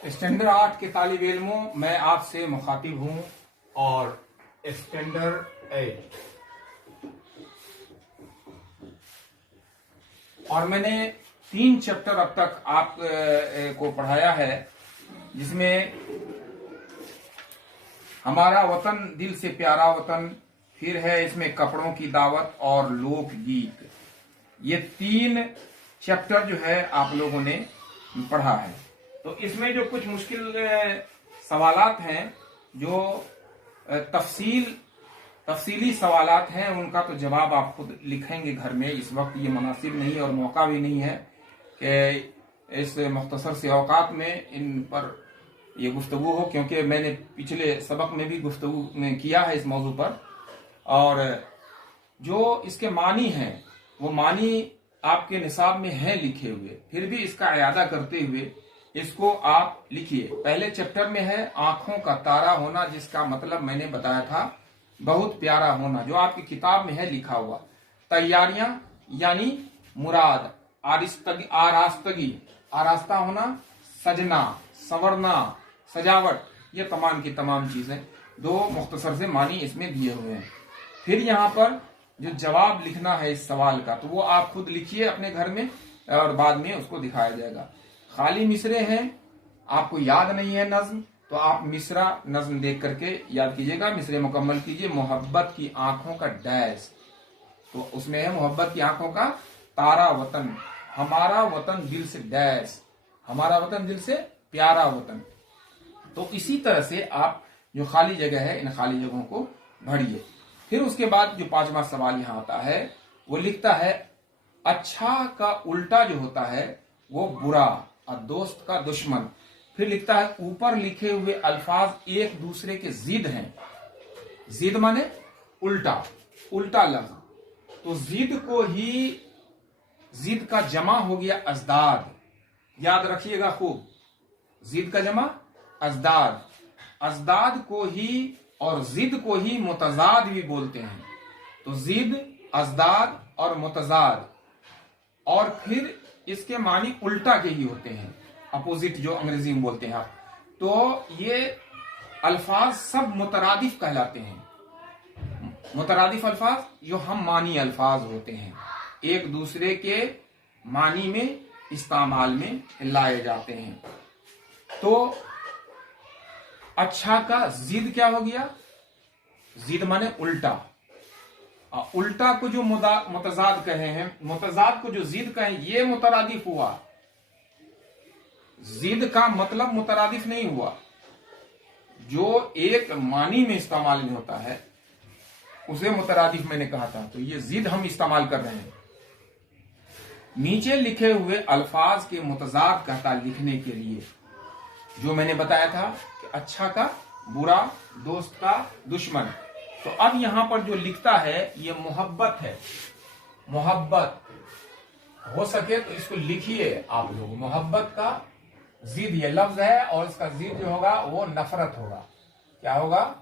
Standard 8 के तालिब इल्मों, मैं आपसे मुखातिब हूं और स्टैंडर्ड 8 और मैंने 3 चैप्टर अब तक आप को पढ़ाया है, जिसमें हमारा वतन दिल से प्यारा वतन, फिर है इसमें कपड़ों की दावत और लोकगीत। ये 3 चैप्टर जो है आप लोगों ने पढ़ा है। तो इसमें जो कुछ मुश्किल सवालात हैं, जो तफसीली सवालात हैं, उनका तो जवाब आप खुद लिखेंगे घर में। इस वक्त ये मुनासिब नहीं और मौका भी नहीं है कि इस मुख्तसर से औकात में इन पर ये गुफ्तगू हो, क्योंकि मैंने पिछले सबक में भी गुफ्तगू में किया है इस मौजू पर। और जो इसके मानी हैं वो मानी आपके निसाब में है लिखे हुए, फिर भी इसका इयादा करते हुए इसको आप लिखिए। पहले चैप्टर में है आंखों का तारा होना, जिसका मतलब मैंने बताया था बहुत प्यारा होना, जो आपकी किताब में है लिखा हुआ। तैयारियां यानी मुराद, आरास्तगी, आरास्ता होना, सजना, संवरना, सजावट, ये तमाम की तमाम चीजें 2 मुख्तसर से मानी इसमें दिए हुए हैं। फिर यहाँ पर जो जवाब लिखना है इस सवाल का, तो वो आप खुद लिखिए अपने घर में और बाद में उसको दिखाया जाएगा। खाली मिसरे हैं, आपको याद नहीं है नज्म, तो आप मिसरा नज्म देख करके याद कीजिएगा, मिसरे मुकम्मल कीजिए। मोहब्बत की आंखों का डैश, तो उसमें है मोहब्बत की आंखों का तारा वतन, हमारा वतन दिल से डैश, हमारा वतन दिल से प्यारा वतन। तो इसी तरह से आप जो खाली जगह है, इन खाली जगहों को भरिए। फिर उसके बाद जो 5वां सवाल यहाँ आता है, वो लिखता है अच्छा का उल्टा जो होता है वो बुरा और दोस्त का दुश्मन। फिर लिखता है ऊपर लिखे हुए अल्फाज एक दूसरे के जिद हैं। जिद माने उल्टा, उल्टा लफ्ज। तो जिद का जमा हो गया अजदाद, याद रखिएगा खूब। जिद का जमा अजदाद, अजदाद को ही और जिद को ही मुतजाद भी बोलते हैं। तो जिद, अजदाद और मुतजाद, और फिर इसके मानी उल्टा के ही होते हैं, अपोजिट जो अंग्रेजी में बोलते हैं आप। तो ये अल्फाज सब मुतरादिफ कहलाते हैं। मुतरादिफ अल्फाज जो हम मानी अल्फाज होते हैं, एक दूसरे के मानी में इस्तेमाल में लाए जाते हैं। तो अच्छा का जिद क्या हो गया? जिद माने उल्टा। उल्टा को जो मुतजाद कहे हैं, मुतजाद को जो जिद कहे, ये मुतरादिफ हुआ। जिद का मतलब मुतरादिफ नहीं हुआ। जो एक मानी में इस्तेमाल में होता है उसे मुतरादिफ मैंने कहा था। तो ये जिद हम इस्तेमाल कर रहे हैं। नीचे लिखे हुए अल्फाज के मुतजाद कहता लिखने के लिए, जो मैंने बताया था कि अच्छा का बुरा, दोस्त का दुश्मन। तो अब यहां पर जो लिखता है ये मोहब्बत है। मोहब्बत हो सके तो इसको लिखिए आप लोग। मोहब्बत का जिद ये लफ्ज है, और इसका जिद जो होगा वो नफरत होगा। क्या होगा?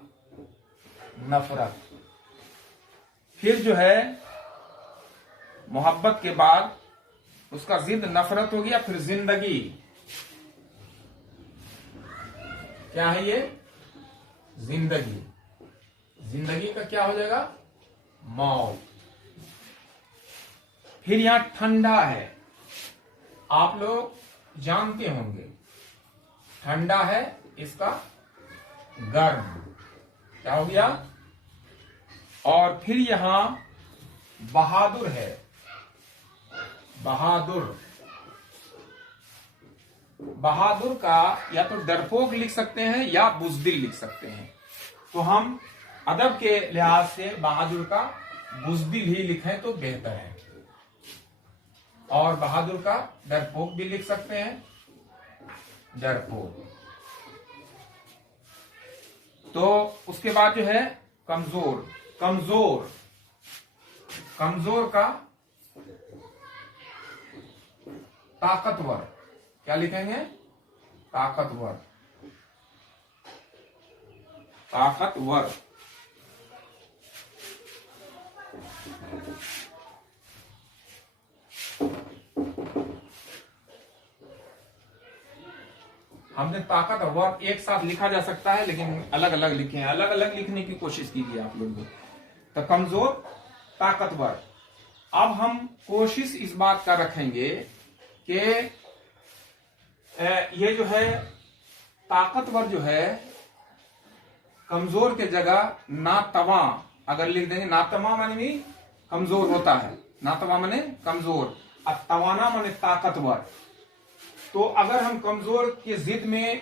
नफरत। फिर जो है मोहब्बत के बाद उसका जिद नफरत हो गया। फिर जिंदगी, क्या है ये? जिंदगी। जिंदगी का क्या हो जाएगा? मौत। फिर यहां ठंडा है, आप लोग जानते होंगे। ठंडा है, इसका गर्म। क्या हो गया? और फिर यहां बहादुर है। बहादुर, बहादुर का या तो डरपोक लिख सकते हैं या बुजदिल लिख सकते हैं। तो हम अदब के लिहाज से बहादुर का बुजदिल ही लिखें तो बेहतर है, और बहादुर का डरपोक भी लिख सकते हैं, डरपोक। तो उसके बाद जो है कमजोर। कमजोर, कमजोर का ताकतवर। क्या लिखेंगे? ताकतवर। ताकतवर। हमने ताकत और वर्क एक साथ लिखा जा सकता है, लेकिन अलग अलग लिखे हैं। अलग अलग लिखने की कोशिश कीजिए आप लोग भी। तो कमजोर, ताकतवर। अब हम कोशिश इस बात का रखेंगे कि ये जो है ताकतवर जो है, कमजोर के जगह नातवा अगर लिख देंगे। नातवा माने भी कमजोर होता है, नातवा माने कमजोर, और तवाना माने ताकतवर। तो अगर हम कमजोर की जिद में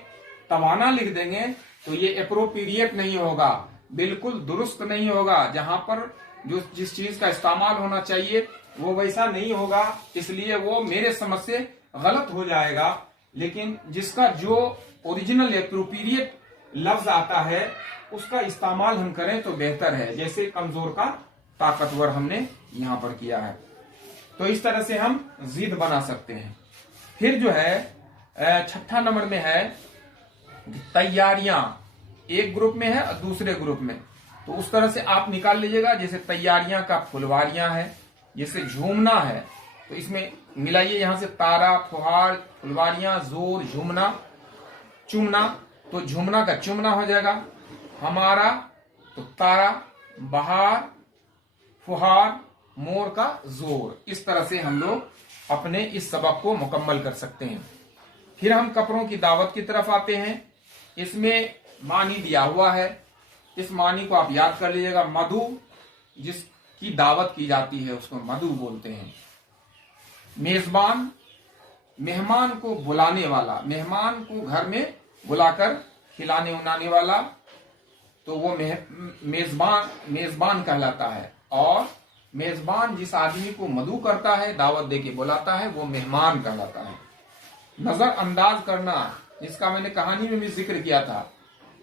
तवाना लिख देंगे तो ये एप्रोप्रिएट नहीं होगा, बिल्कुल दुरुस्त नहीं होगा। जहां पर जो जिस चीज का इस्तेमाल होना चाहिए वो वैसा नहीं होगा, इसलिए वो मेरे समझ से गलत हो जाएगा। लेकिन जिसका जो ओरिजिनल एप्रोप्रिएट लफ्ज आता है उसका इस्तेमाल हम करें तो बेहतर है। जैसे कमजोर का ताकतवर हमने यहां पर किया है, तो इस तरह से हम जिद बना सकते हैं। फिर जो है छठा नंबर में है तैयारियां। एक ग्रुप में है और दूसरे ग्रुप में, तो उस तरह से आप निकाल लीजिएगा। जैसे तैयारियां का फुलवारियां है, जैसे झूमना है तो इसमें मिलाइए यहां से तारा, फुहार, फुलवारियां, जोर, झूमना, चुमना। तो झूमना का चुमना हो जाएगा। हमारा तो तारा, बहार, फुहार, मोर का जोर। इस तरह से हम लोग अपने इस सबक को मुकम्मल कर सकते हैं। फिर हम कपड़ों की दावत की तरफ आते हैं। इसमें मानी दिया हुआ है, इस मानी को आप याद कर लीजिएगा। मधु, जिसकी दावत की जाती है उसको मधु बोलते हैं। मेजबान, मेहमान को बुलाने वाला, मेहमान को घर में बुलाकर खिलाने उलाने वाला, तो वो मेजबान कहलाता है। और मेजबान जिस आदमी को मधु करता है, दावत देके बुलाता है, वो मेहमान कहलाता है। नजरअंदाज करना, जिसका मैंने कहानी में भी जिक्र किया था।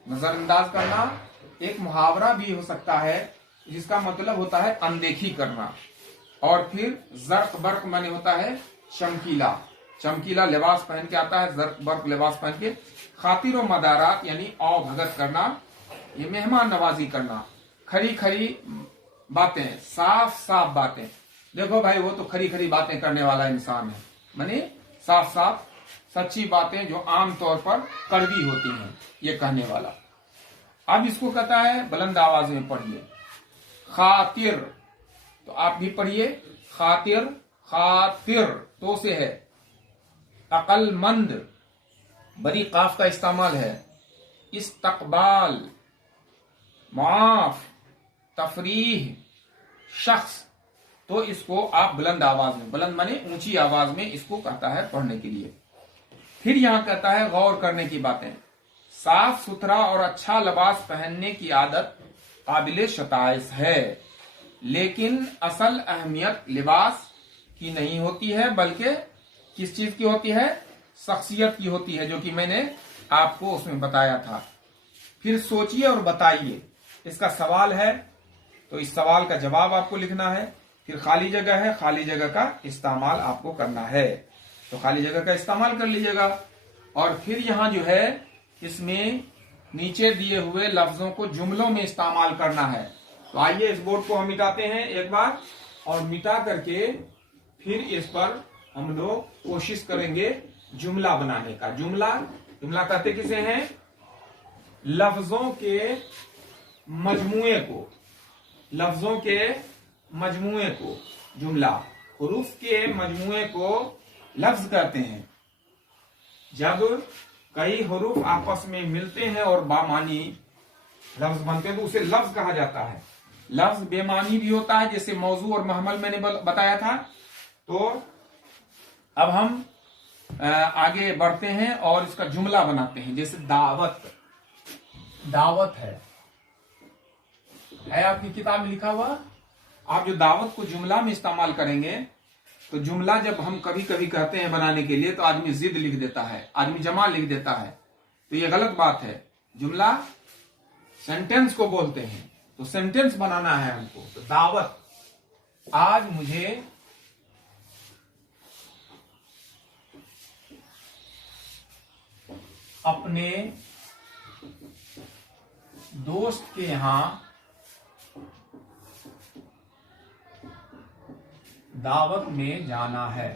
नजरअंदाज करना एक मुहावरा भी हो सकता है, जिसका मतलब होता है अनदेखी करना। और फिर जर्क बर्क माने होता है चमकीला, चमकीला लिबास पहन के आता है, जर्क बर्क लिबास पहन के। खातिर और मदारात यानी औ भगत करना, ये मेहमान नवाजी करना। खरी खरी बातें, साफ साफ बातें। देखो भाई वो तो खरी खरी बातें करने वाला इंसान है, माने साफ साफ सच्ची बातें जो आमतौर पर कड़वी होती हैं, ये कहने वाला। अब इसको कहता है बुलंद आवाज में पढ़िए, खातिर। तो आप भी पढ़िए, खातिर, खातिर तो से है। अकलमंद, बड़ी काफ का इस्तेमाल है। इस्तकबाल, माफ, तफरीह, शख्स। तो इसको आप बुलंद आवाज में, बुलंद माने ऊंची आवाज में इसको कहता है पढ़ने के लिए। फिर यहां कहता है गौर करने की बातें। साफ सुथरा और अच्छा लिबास पहनने की आदत काबिले शताइश है, लेकिन असल अहमियत लिबास की नहीं होती है, बल्कि किस चीज की होती है? शख्सियत की होती है, जो कि मैंने आपको उसमें बताया था। फिर सोचिए और बताइए, इसका सवाल है तो इस सवाल का जवाब आपको लिखना है। फिर खाली जगह है, खाली जगह का इस्तेमाल आपको करना है, तो खाली जगह का इस्तेमाल कर लीजिएगा। और फिर यहाँ जो है इसमें नीचे दिए हुए लफ्जों को जुमलों में इस्तेमाल करना है। तो आइए इस बोर्ड को हम मिटाते हैं एक बार, और मिटा करके फिर इस पर हम लोग कोशिश करेंगे जुमला बनाने का। जुमला कहते किसे हैं? लफ्जों के मजमुए को, लफ्जों के मजमुए को जुमला, हुरूफ के मजमुए को लफ्ज कहते हैं। जब कई हुरूफ आपस में मिलते हैं और बामानी लफ्ज बनते हैं तो उसे लफ्ज कहा जाता है। लफ्ज बेमानी भी होता है, जैसे मौजू और महमल मैंने बताया था। तो अब हम आगे बढ़ते हैं और इसका जुमला बनाते हैं। जैसे दावत, दावत है आपकी किताब में लिखा हुआ। आप जो दावत को जुमला में इस्तेमाल करेंगे, तो जुमला जब हम कभी कभी कहते हैं बनाने के लिए तो आदमी जिद लिख देता है, आदमी जमा लिख देता है, तो ये गलत बात है। जुमला सेंटेंस को बोलते हैं, तो सेंटेंस बनाना है हमको। तो दावत, आज मुझे अपने दोस्त के यहां दावत में जाना है।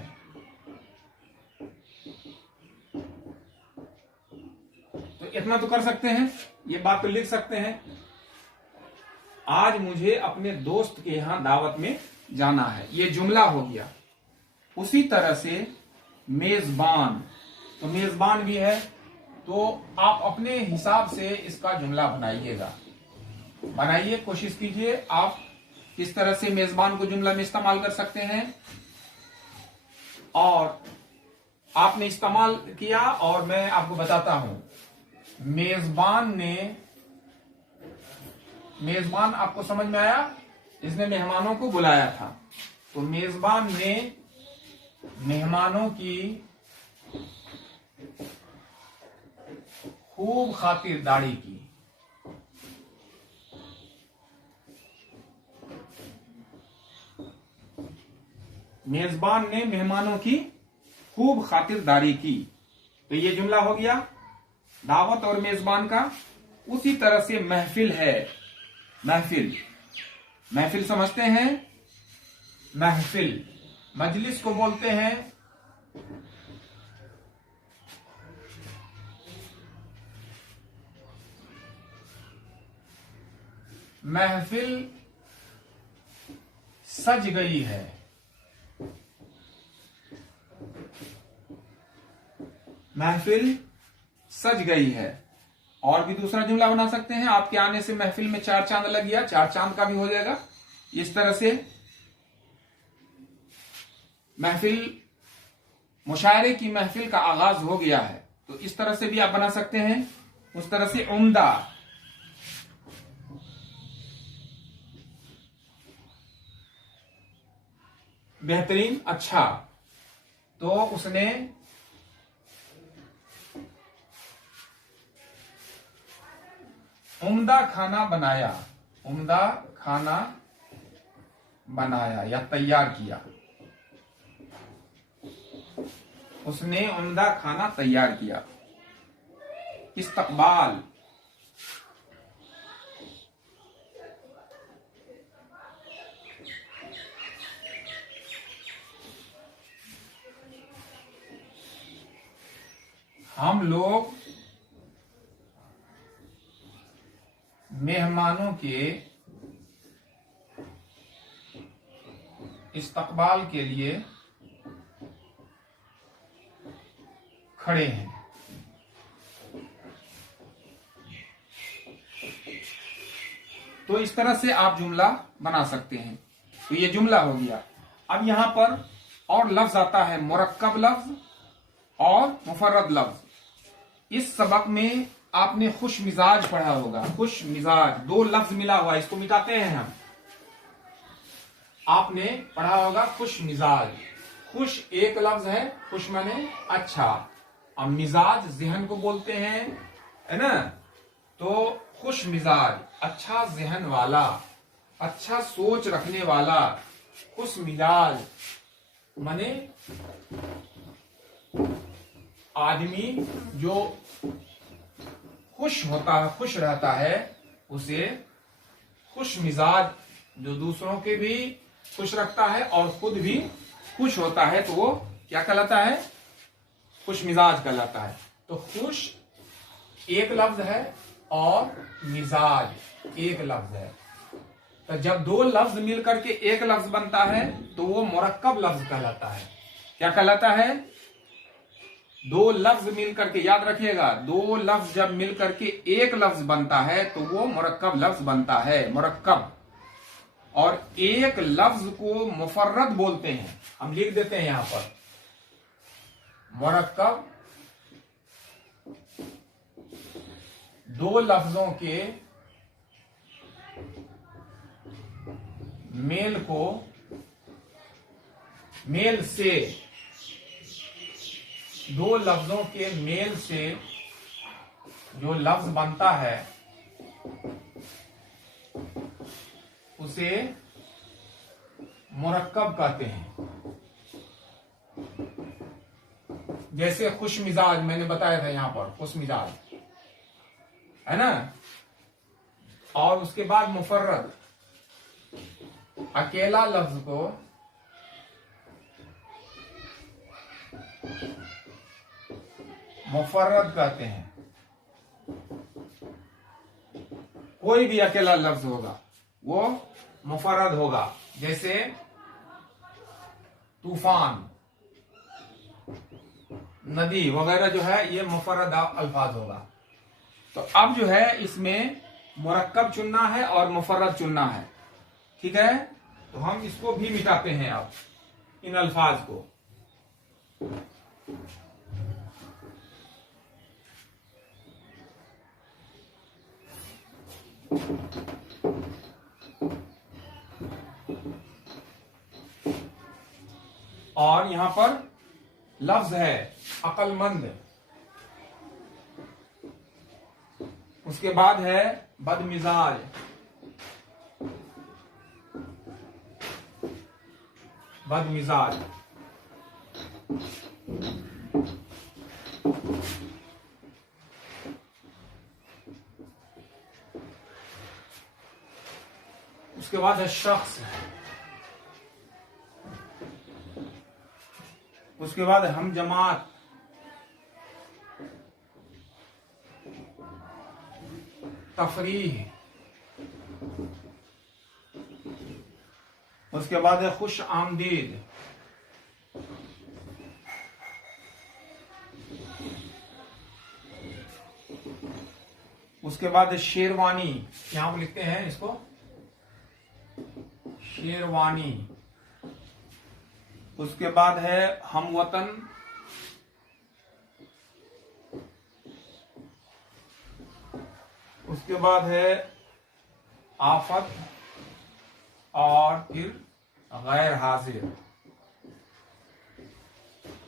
तो इतना तो कर सकते हैं, ये बात तो लिख सकते हैं, आज मुझे अपने दोस्त के यहां दावत में जाना है, ये जुमला हो गया। उसी तरह से मेजबान, तो मेजबान भी है, तो आप अपने हिसाब से इसका जुमला बनाइएगा, बनाइए, कोशिश कीजिए आप किस तरह से मेजबान को जुमला में इस्तेमाल कर सकते हैं। और आपने इस्तेमाल किया और मैं आपको बताता हूं, मेजबान आपको समझ में आया, जिसने मेहमानों को बुलाया था, तो मेजबान ने मेहमानों की खूब खातिरदारी की। मेजबान ने मेहमानों की खूब खातिरदारी की, तो ये जुमला हो गया दावत और मेजबान का। उसी तरह से महफिल है, महफिल समझते हैं, महफिल मजलिस को बोलते हैं, महफिल सज गई है, महफिल सज गई है। और भी दूसरा जुमला बना सकते हैं, आपके आने से महफिल में चार चांद लग गया, चार चांद का भी हो जाएगा। इस तरह से महफिल, मुशायरे की महफिल का आगाज हो गया है, तो इस तरह से भी आप बना सकते हैं। उस तरह से उम्दा, बेहतरीन, अच्छा, तो उसने उम्दा खाना बनाया, उम्दा खाना बनाया या तैयार किया, उसने उम्दा खाना तैयार किया। इस्तकबाल, हम लोग मेहमानों के इस्तकबाल के लिए खड़े हैं। तो इस तरह से आप जुमला बना सकते हैं। तो ये जुमला हो गया। अब यहां पर और लफ्ज आता है, मुरक्कब लफ्ज और मुफर्रद लफ्ज। इस सबक में आपने खुश मिजाज पढ़ा होगा। खुश मिजाज, दो लफ्ज मिला हुआ, इसको मिटाते हैं हम। आपने पढ़ा होगा खुश मिजाज। खुश एक लफ्ज है, खुश माने अच्छा, अब मिजाज जहन को बोलते हैं, है ना। तो खुश मिजाज, अच्छा जहन वाला, अच्छा सोच रखने वाला। खुश मिजाज माने आदमी जो खुश होता है, खुश रहता है, उसे खुश मिजाज, जो दूसरों के भी खुश रखता है और खुद भी खुश होता है, तो वो क्या कहलाता है? खुश मिजाज कहलाता है। तो खुश एक लफ्ज है और मिजाज एक लफ्ज है। तो जब दो लफ्ज मिलकर के एक लफ्ज बनता है तो वो मुरक्कब लफ्ज कहलाता है। क्या कहलाता है? दो लफ्ज मिलकर के, याद रखिएगा, दो लफ्ज जब मिलकर के एक लफ्ज बनता है तो वो मुरक्कब लफ्ज बनता है, मुरक्कब। और एक लफ्ज को मुफर्रद बोलते हैं। हम लिख देते हैं यहां पर, मुरक्कब दो लफ्जों के मेल से, दो लफ्जों के मेल से जो लफ्ज बनता है उसे मुरक्कब कहते हैं। जैसे खुश मिजाज मैंने बताया था, यहां पर खुश मिजाज है ना। और उसके बाद मुफर्रद, अकेला लफ्ज को मुफर्रद कहते हैं। कोई भी अकेला लफ्ज होगा वो मुफर्रद होगा। जैसे तूफान, नदी वगैरह जो है ये मुफर्रद अल्फाज होगा। तो अब जो है इसमें मुरक्कब चुनना है और मुफर्रद चुनना है, ठीक है। तो हम इसको भी मिटाते हैं अब, इन अल्फाज को। और यहां पर लफ्ज है अक्लमंद, उसके बाद है बदमिजाज, बदमिजाज, उसके बाद है शख्स, उसके बाद हम जमात, तफरीह, उसके बाद है खुश आमदीद, उसके बाद है शेरवानी, यहां पर लिखते हैं इसको शेरवानी, उसके बाद है हमवतन, उसके बाद है आफत, और फिर गैर हाजिर।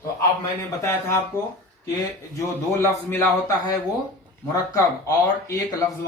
तो अब मैंने बताया था आपको कि जो दो लफ्ज मिला होता है वो मुरक्कब और एक लफ्ज